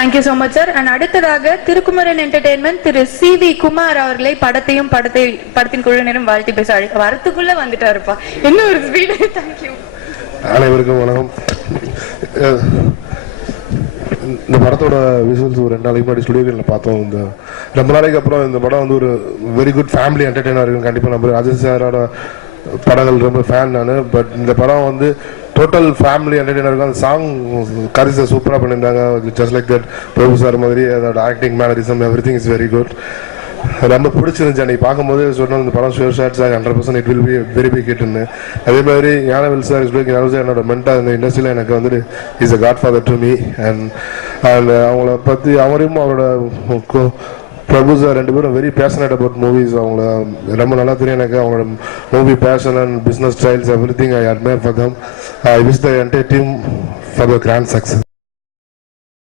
Thank you so much sir. And அடுத்ததாக Thirukumaran entertainment திரு CV Kumar அவர்களை படத்தின் குழுவினரும் வாழ்த்தி பேச வரத்துக்குள்ள வந்துட்டாருப்பா. என்ன ஒரு ஸ்பீடு. தேங்க்யூ. அனைவருக்கும் வணக்கம். இந்த படத்தோட விசுவல்ஸ் ஒரு 2 நாளைக்கு முன்னாடி ஸ்டுடியோவில் பார்த்தோம். இந்த ரொம்ப நாளைக்கு அப்புறம் இந்த படம் வந்து ஒரு வெரி குட் ஃபேமிலி என்டர்டெய்னர் இருக்கும். கண்டிப்பாக நம்ம ராஜேஷ் சாரோட படங்கள் ரொம்ப ஃபேன் நான். பட் இந்த படம் வந்து டோட்டல் ஃபேமிலி என்டர்டெய்னர் இருக்கும். அந்த சாங் கரிசா சூப்பராக பண்ணியிருந்தாங்க. Just like that Prabhu sir மாதிரி அதோட acting mannerism everything is very good. ரொம்ப பிடிச்சிருந்துச்சு. அன்றைக்கி பார்க்கும்போது சொன்னால் இந்த படம் sure shots 100% it will be very big ஹிட்னு. அதே மாதிரி Gnanavel sir is like Gnanavel sir என்னோட மென்டார் இந்த இண்டஸ்ட்ரியில் எனக்கு வந்துட்டு is a godfather to me. And அவங்கள பற்றி அவரையும் அவரோட பிரபு சார் 2 பேரும் வெரி பேஷனேட் அபவுட் மூவிஸ். அவங்கள ரொம்ப நல்லா தெரியும் எனக்கு. அவங்களோட movie fashion and business styles everything I admire for them. I wish the entire team for the grand success.